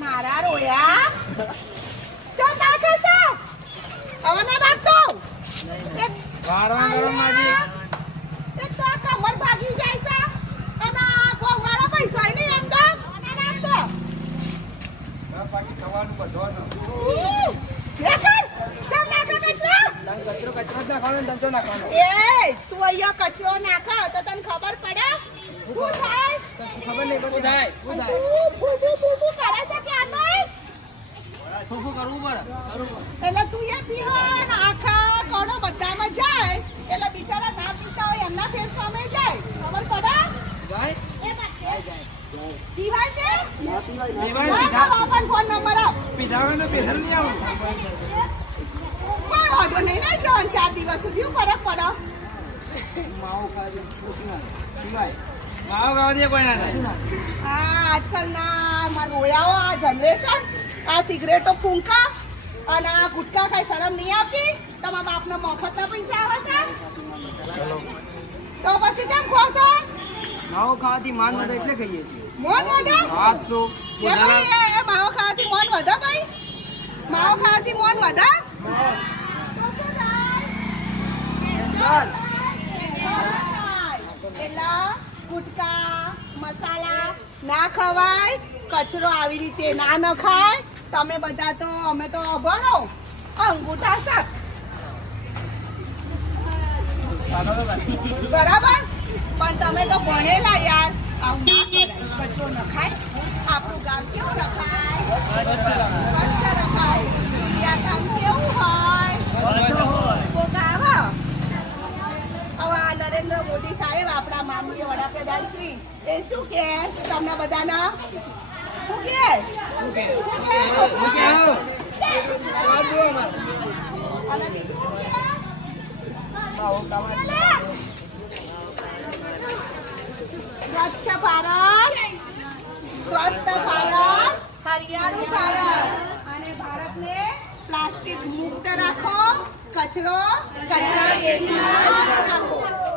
મારા રોયા ચમ નાખે છે હવે ના નાખતો વારવા ગરમાજી એક તો કમર ભાગી જાય છે અને ગોંગાળો પૈસા નહીં એમ તો ના નાખતો બાકી થવાનું બધવાનું લેકર ચમ નાખે કચરો કચરો નાખવાનો ધંધો નાખવાનો એ તું અહીંયા કચરો નાખો તો તને ખબર પડે શું થાય ખબર નહીં પડે થાય ફૂફુ કરે છે કે આનો ફૂફુ કરવું પડે એટલે તું એ પીવો ને આખા કોડો બધામાં જાય એટલે બિચારા ના પીતા હોય એમના ફેર સામે જાય ખબર પડે જાય પીવાય છે પીવાય બાપા ફોન નંબર આપ પીધા વગર પેધર નહીં આવું કોઈ વાંધો નહીં ને જો 4 દિવસ સુધી ફરક પડે માવો ખાજે પીવાય માવો ખાવા દે કોઈ ના થાય હા આજકાલ ના મારા રોયાઓ આ જનરેશન આ સિગરેટો ફૂંકા અને આ ગુટકા ખાઈ શરમ નહીં આવતી તમારા બાપના મફતના પૈસા આવે છે તો પછી કેમ ખોશો માવો ખાવાથી માન વધે એટલે કહીએ છીએ મોન વધે હાથ તો એ ભાઈ એ માવો ખાવાથી મોન વધે ભાઈ માવો ખાવાથી મોન વધે પેલા ગુટકા મસાલા ના ખવાય કચરો આવી રીતે ના નખાય તમે બધા તો અમે તો ભણો અંગૂઠા સાક બરાબર પણ તમે તો ભણેલા યાર આવું ના કરાય કચરો નખાય આપણું ગામ કેવું રખાય સ્વચ્છ રખાય આ ગામ કેવું હોય બોગાવો હવે આ નરેન્દ્ર મોદી સાહેબ આપણા માનનીય વડાપ્રધાન શ્રી એ શું કે તમને બધાના શું કે અને બીજું શું કે? સ્વચ્છ ભારત સ્વસ્થ ભારત હરિયાળું ભારત અને ભારતને પ્લાસ્ટિક મુક્ત રાખો કચરો કચરા પેટીમાં રાખો